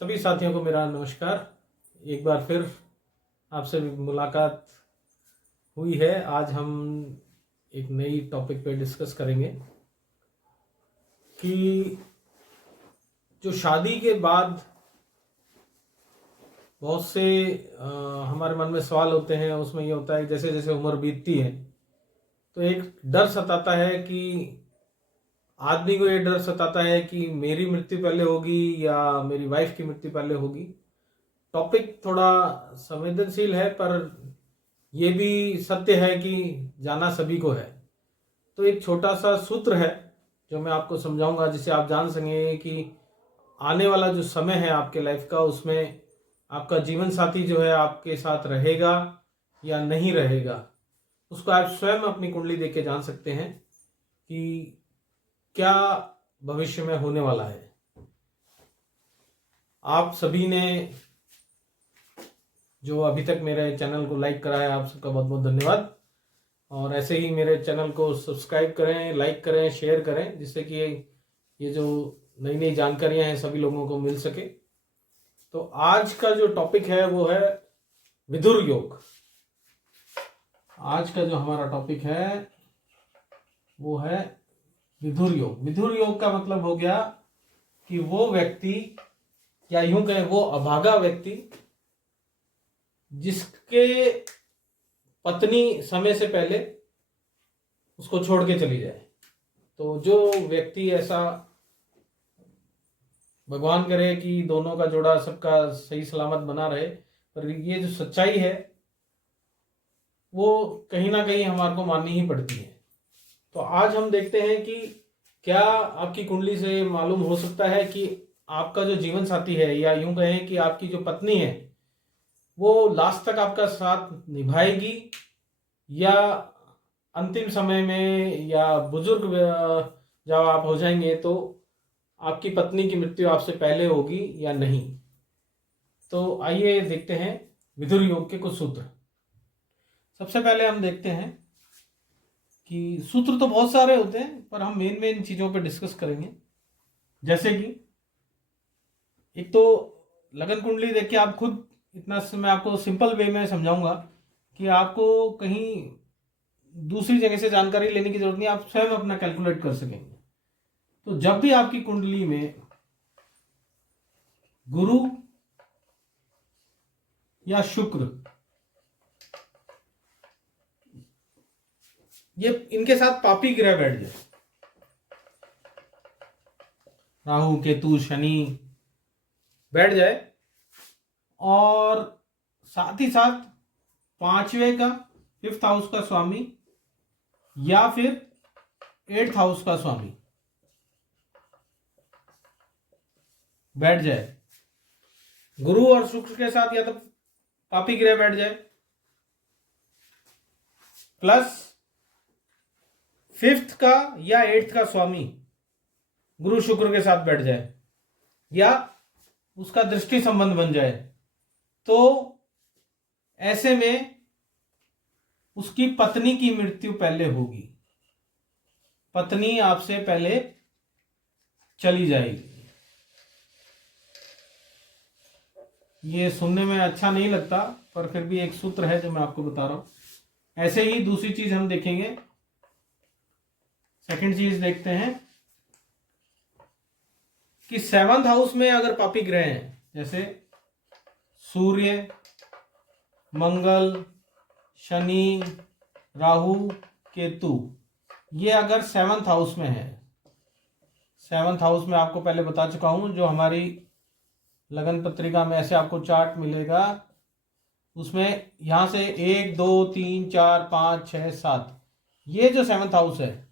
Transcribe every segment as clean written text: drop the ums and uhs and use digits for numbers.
सभी साथियों को मेरा नमस्कार। एक बार फिर आपसे मुलाकात हुई है। आज हम एक नई टॉपिक पे डिस्कस करेंगे कि जो शादी के बाद बहुत से हमारे मन में सवाल होते हैं। उसमें ये होता है जैसे जैसे उम्र बीतती है तो एक डर सताता है कि आदमी को ये डर सताता है कि मेरी मृत्यु पहले होगी या मेरी वाइफ की मृत्यु पहले होगी। टॉपिक थोड़ा संवेदनशील है पर यह भी सत्य है कि जाना सभी को है। तो एक छोटा सा सूत्र है जो मैं आपको समझाऊंगा जिससे आप जान सकेंगे कि आने वाला जो समय है आपके लाइफ का उसमें आपका जीवन साथी जो है आपके साथ रहेगा या नहीं रहेगा। उसको आप स्वयं अपनी कुंडली देख के जान सकते हैं कि क्या भविष्य में होने वाला है। आप सभी ने जो अभी तक मेरे चैनल को लाइक करा है आप सबका बहुत बहुत धन्यवाद। और ऐसे ही मेरे चैनल को सब्सक्राइब करें, लाइक करें, शेयर करें जिससे कि ये जो नई नई जानकारियां हैं सभी लोगों को मिल सके। तो आज का जो टॉपिक है वो है विधुर योग। आज का जो हमारा टॉपिक है वो है विधुर योग। विधुर योग का मतलब हो गया कि वो व्यक्ति या यूं कहें वो अभागा व्यक्ति जिसके पत्नी समय से पहले उसको छोड़ के चली जाए। तो जो व्यक्ति ऐसा, भगवान करे कि दोनों का जोड़ा सबका सही सलामत बना रहे, पर ये जो सच्चाई है वो कहीं ना कहीं हमारे को माननी ही पड़ती है। तो आज हम देखते हैं कि क्या आपकी कुंडली से मालूम हो सकता है कि आपका जो जीवन साथी है या यूं कहें कि आपकी जो पत्नी है वो लास्ट तक आपका साथ निभाएगी या अंतिम समय में या बुजुर्ग जब आप हो जाएंगे तो आपकी पत्नी की मृत्यु आपसे पहले होगी या नहीं। तो आइए देखते हैं विधुर योग के कुछ सूत्र। सबसे पहले हम देखते हैं कि सूत्र तो बहुत सारे होते हैं पर हम मेन मेन चीजों पे डिस्कस करेंगे। जैसे कि एक तो लगन कुंडली देख के आप खुद इतना मैं आपको सिंपल वे में समझाऊंगा कि आपको कहीं दूसरी जगह से जानकारी लेने की जरूरत नहीं, आप स्वयं अपना कैलकुलेट कर सकेंगे। तो जब भी आपकी कुंडली में गुरु या शुक्र ये इनके साथ पापी ग्रह बैठ जाए, राहु केतु शनि बैठ जाए और साथ ही साथ पांचवे का फिफ्थ हाउस का स्वामी या फिर एट्थ हाउस का स्वामी बैठ जाए, गुरु और शुक्र के साथ या तो पापी ग्रह बैठ जाए प्लस फिफ्थ का या एट्थ का स्वामी गुरु शुक्र के साथ बैठ जाए या उसका दृष्टि संबंध बन जाए, तो ऐसे में उसकी पत्नी की मृत्यु पहले होगी, पत्नी आपसे पहले चली जाएगी। ये सुनने में अच्छा नहीं लगता पर फिर भी एक सूत्र है जो मैं आपको बता रहा हूं। ऐसे ही दूसरी चीज हम देखेंगे, सेकंड चीज देखते हैं कि सेवंथ हाउस में अगर पापी ग्रह हैं जैसे सूर्य, मंगल, शनि, राहु, केतु, ये अगर सेवंथ हाउस में है, सेवंथ हाउस में आपको पहले बता चुका हूं जो हमारी लगन पत्रिका में ऐसे आपको चार्ट मिलेगा उसमें यहां से 1 2 3 4 5 6 7 ये जो सेवंथ हाउस है,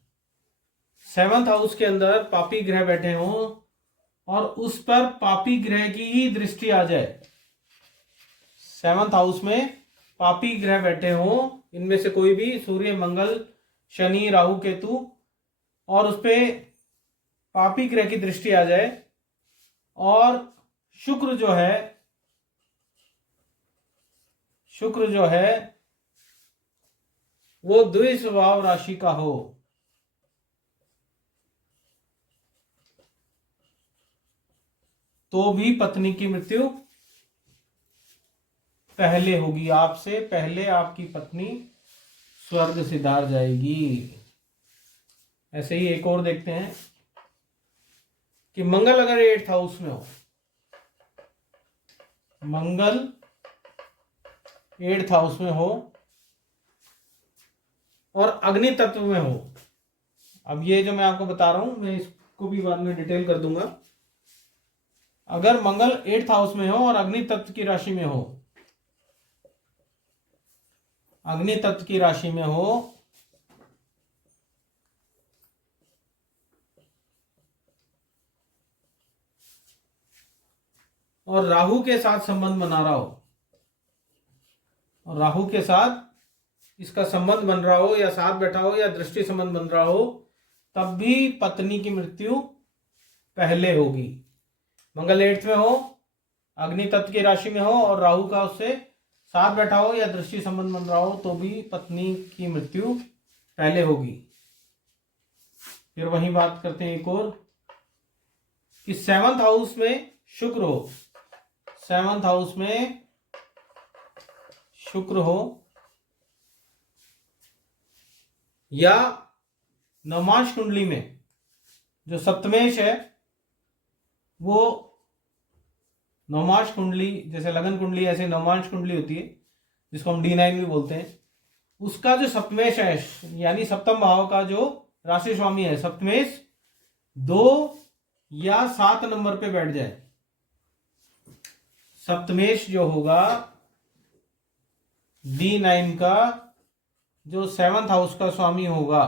सेवंथ हाउस के अंदर पापी ग्रह बैठे हों और उस पर पापी ग्रह की ही दृष्टि आ जाए, सेवंथ हाउस में पापी ग्रह बैठे हों इनमें से कोई भी सूर्य, मंगल, शनि, राहु, केतु और उस पर पापी ग्रह की दृष्टि आ जाए और शुक्र जो है वो द्विस्वभाव राशि का हो, तो भी पत्नी की मृत्यु पहले होगी, आपसे पहले आपकी पत्नी स्वर्ग सिधार जाएगी। ऐसे ही एक और देखते हैं कि मंगल अगर 8th हाउस में हो, मंगल 8th हाउस में हो और अग्नि तत्व में हो। अब ये जो मैं आपको बता रहा हूं, मैं इसको भी बाद में डिटेल कर दूंगा। अगर मंगल 8th हाउस में हो और अग्नि तत्व की राशि में हो, अग्नि तत्व की राशि में हो, और राहु के साथ संबंध बना रहा हो, और राहु के साथ इसका संबंध बन रहा हो या साथ बैठा हो या दृष्टि संबंध बन रहा हो, तब भी पत्नी की मृत्यु पहले होगी। मंगल 8th में हो, अग्नि तत्व की राशि में हो और राहु का उससे साथ बैठा हो या दृष्टि संबंध बन रहा हो, तो भी पत्नी की मृत्यु पहले होगी। फिर वही बात करते हैं एक और कि 7th हाउस में शुक्र हो, 7th हाउस में शुक्र हो या नवमांश कुंडली में जो सप्तमेश है, वो नवमांश कुंडली, जैसे लगन कुंडली ऐसे नवमांश कुंडली होती है जिसको हम D9 भी बोलते हैं, उसका जो सप्तमेश है यानी सप्तम भाव का जो राशि स्वामी है, सप्तमेश 2 या 7 नंबर पे बैठ जाए। सप्तमेश जो होगा D9 का, जो 7th हाउस का स्वामी होगा,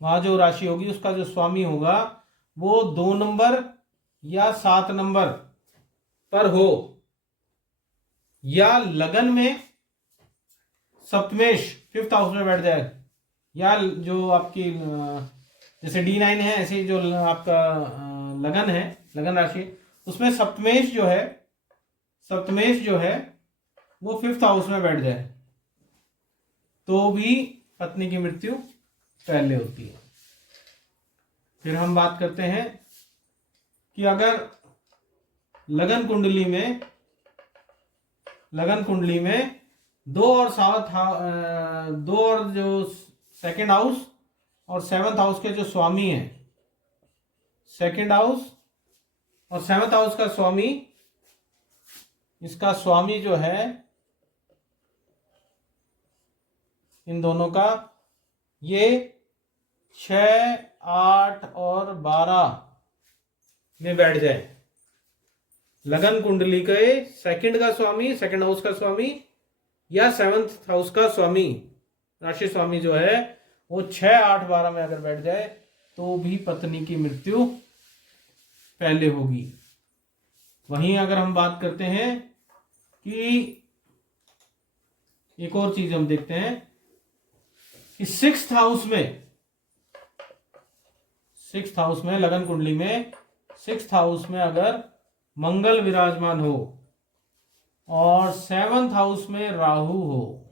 वहां जो राशि होगी उसका जो स्वामी होगा वो 2 नंबर या 7 नंबर पर हो, या लगन में सप्तमेश 5th हाउस में बैठ जाए, या जो आपकी जैसे D9 है ऐसे जो आपका लगन है, लगन राशि, उसमें सप्तमेश जो है वो 5th हाउस में बैठ जाए, तो भी पत्नी की मृत्यु पहले होती है। फिर हम बात करते हैं कि अगर लगन कुंडली में 2 और 2 और जो 2nd हाउस और 7th हाउस के जो स्वामी हैं, 2nd हाउस और 7th हाउस का स्वामी, इसका स्वामी जो है इन दोनों का, ये 6, 8 और 12 में बैठ जाए, लगन कुंडली के 2nd का स्वामी, 2nd हाउस का स्वामी या 7th हाउस का स्वामी, राशि स्वामी जो है वो 6, 8, 12 में अगर बैठ जाए, तो भी पत्नी की मृत्यु पहले होगी। वहीं अगर हम बात करते हैं कि एक और चीज हम देखते हैं कि 6th हाउस में लगन कुंडली में 6th हाउस में अगर मंगल विराजमान हो और 7th हाउस में राहु हो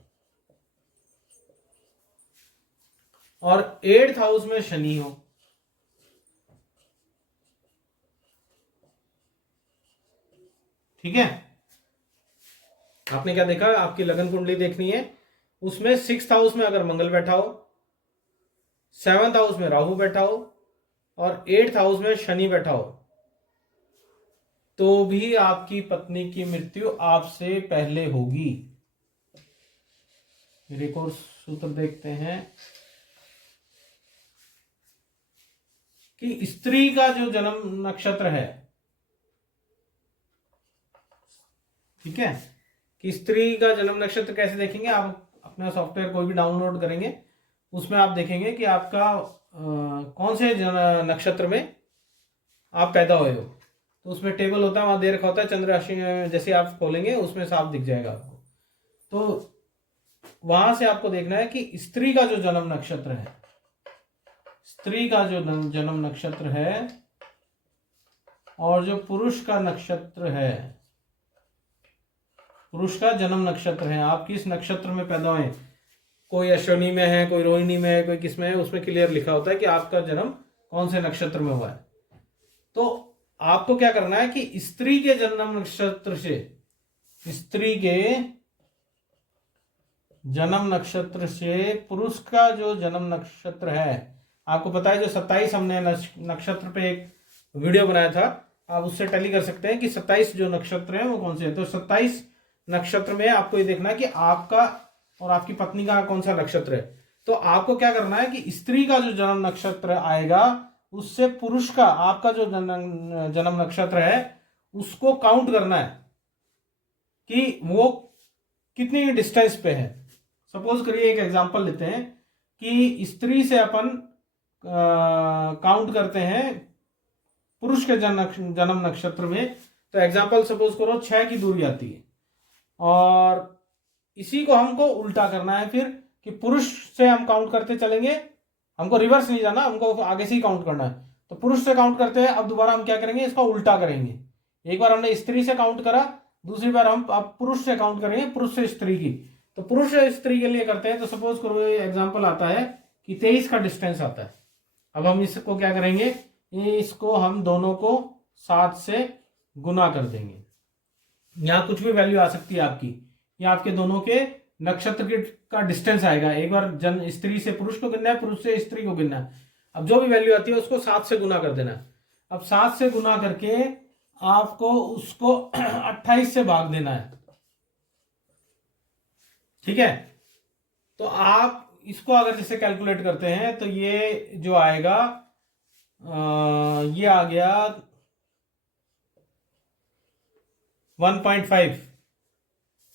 और 8th हाउस में शनि हो, ठीक है। आपने क्या देखा, आपकी लगन कुंडली देखनी है, उसमें 6th हाउस में अगर मंगल बैठा हो, 7th हाउस में राहु बैठा हो और 8th हाउस में शनि बैठा हो, तो भी आपकी पत्नी की मृत्यु आपसे पहले होगी। फिर एक और सूत्र देखते हैं कि स्त्री का जो जन्म नक्षत्र है, ठीक है, कि स्त्री का जन्म नक्षत्र कैसे देखेंगे, आप अपना सॉफ्टवेयर कोई भी डाउनलोड करेंगे, उसमें आप देखेंगे कि आपका कौन से नक्षत्र में आप पैदा हुए हो, तो उसमें टेबल होता है, वहां दे रखा होता है चंद्र राशि में, जैसे आप खोलेंगे उसमें साफ दिख जाएगा आपको। तो वहां से आपको देखना है कि स्त्री का जो जन्म नक्षत्र है, स्त्री का जो जन्म नक्षत्र है और जो पुरुष का नक्षत्र है, पुरुष का जन्म नक्षत्र है, आप किस नक्षत्र में पैदा हुए, कोई अश्विनी में है, कोई रोहिणी में है, कोई किस में है, उसमें क्लियर लिखा होता है कि आपका जन्म कौन से नक्षत्र में हुआ है। तो आपको क्या करना है कि स्त्री के जन्म नक्षत्र से, स्त्री के जन्म नक्षत्र से पुरुष का जो जन्म नक्षत्र है, आपको पता है जो 27 हमने नक्षत्र पे एक वीडियो बनाया था, आप उससे टैली कर सकते हैं कि 27 जो नक्षत्र हैं वो कौन से हैं। तो 27 नक्षत्र में आपको ये देखना है कि आपका और आपकी पत्नी का कौन सा नक्षत्र है। तो आपको क्या करना है कि स्त्री का जो जन्म नक्षत्र आएगा उससे पुरुष का, आपका जो जन्म नक्षत्र है उसको काउंट करना है कि वो कितनी डिस्टेंस पे है। सपोज करिए एक एग्जांपल लेते हैं कि स्त्री से अपन काउंट करते हैं पुरुष के जन्म नक्षत्र में। तो एग्जांपल सपोज करो 6 की दूरी आती है, और इसी को हमको उल्टा करना है फिर कि पुरुष से हम काउंट करते चलेंगे, हमको रिवर्स नहीं जाना, हमको आगे से ही काउंट करना है। तो पुरुष से काउंट करते हैं, अब दोबारा हम क्या करेंगे, इसका उल्टा करेंगे। एक बार हमने स्त्री से काउंट करा, दूसरी बार हम अब पुरुष से काउंट करेंगे, पुरुष से स्त्री की। तो पुरुष से स्त्री के लिए करते हैं, तो सपोज करो एग्जाम्पल आता है कि 23 का डिस्टेंस आता है। अब हम इसको क्या करेंगे, इसको हम दोनों को 7 से गुना कर देंगे। यहाँ कुछ भी वैल्यू आ सकती है आपकी, या आपके दोनों के नक्षत्र का डिस्टेंस आएगा। एक बार स्त्री से पुरुष को गिनना है, पुरुष से स्त्री को गिनना है। अब जो भी वैल्यू आती है उसको 7 से गुना कर देना है। अब 7 से गुना करके आपको उसको 28 से भाग देना है, ठीक है। तो आप इसको अगर जैसे कैलकुलेट करते हैं तो ये जो आएगा ये आ गया 1.5।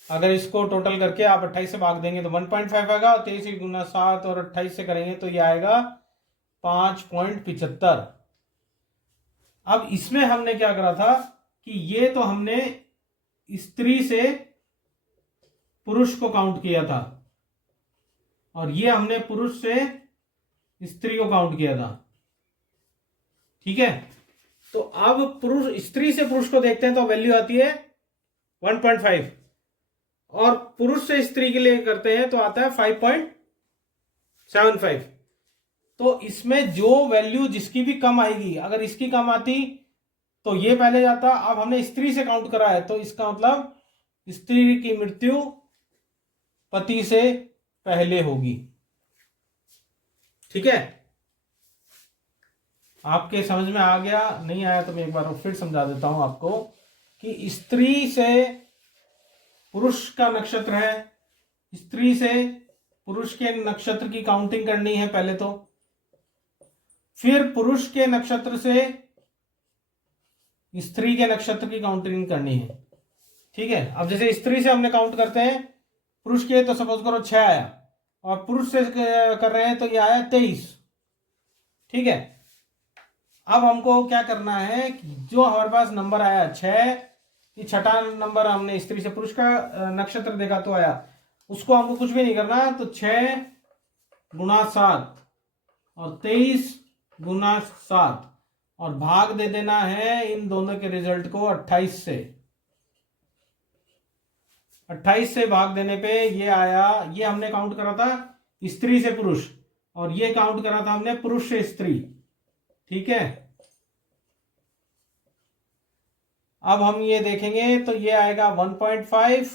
अगर इसको टोटल करके आप 28 से भाग देंगे तो 1.5 आएगा, 23 गुना 7 और 28 से करेंगे तो ये आएगा 5.75। अब इसमें हमने क्या करा था कि ये तो हमने स्त्री से पुरुष को काउंट किया था, और ये हमने पुरुष से स्त्री को काउंट किया था, ठीक है। तो अब पुरुष स्त्री से पुरुष को देखते हैं तो वैल्यू आती है 1.5, और पुरुष से स्त्री के लिए करते हैं तो आता है 5.75। तो इसमें जो वैल्यू जिसकी भी कम आएगी, अगर इसकी कम आती तो ये पहले जाता। अब हमने स्त्री से काउंट करा है तो इसका मतलब स्त्री की मृत्यु पति से पहले होगी, ठीक है। आपके समझ में आ गया? नहीं आया तो मैं एक बार फिर समझा देता हूं आपको कि स्त्री से पुरुष का नक्षत्र है, स्त्री से पुरुष के नक्षत्र की काउंटिंग करनी है पहले, तो फिर पुरुष के नक्षत्र से स्त्री के नक्षत्र की काउंटिंग करनी है, ठीक है। अब जैसे स्त्री से हमने काउंट करते हैं पुरुष के, तो सपोज करो 6 आया, और पुरुष से कर रहे हैं तो ये आया 23, ठीक है। अब हमको क्या करना है कि जो हमारे पास नंबर आया 6, ये छठा नंबर हमने स्त्री से पुरुष का नक्षत्र देखा तो आया, उसको हमको कुछ भी नहीं करना। तो 6 गुना 7 और 23 गुना 7 और भाग दे देना है इन दोनों के रिजल्ट को 28 से। 28 से भाग देने पे ये आया, ये हमने काउंट करा था स्त्री से पुरुष, और ये काउंट करा था हमने पुरुष से स्त्री, ठीक है। अब हम ये देखेंगे तो ये आएगा 1.5,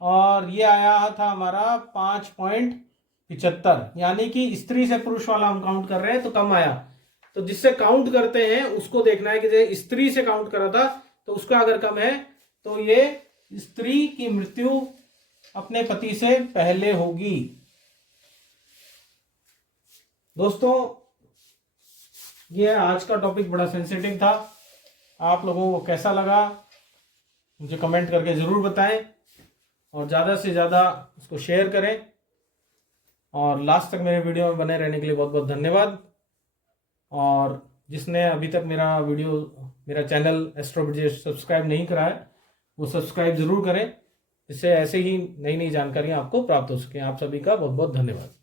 और ये आया था हमारा 5.75, यानी कि स्त्री से पुरुष वाला हम काउंट कर रहे हैं तो कम आया। तो जिससे काउंट करते हैं उसको देखना है कि जैसे स्त्री से काउंट करा था तो उसका अगर कम है तो ये स्त्री की मृत्यु अपने पति से पहले होगी। दोस्तों, ये आज का टॉपिक बड़ा सेंसिटिव था, आप लोगों को कैसा लगा मुझे कमेंट करके ज़रूर बताएं, और ज़्यादा से ज़्यादा इसको शेयर करें, और लास्ट तक मेरे वीडियो में बने रहने के लिए बहुत बहुत धन्यवाद। और जिसने अभी तक मेरा चैनल एस्ट्रो ब्रिजेश सब्सक्राइब नहीं करा है वो सब्सक्राइब ज़रूर करें, इससे ऐसे ही नई नई जानकारियाँ आपको प्राप्त हो सकें। आप सभी का बहुत बहुत धन्यवाद।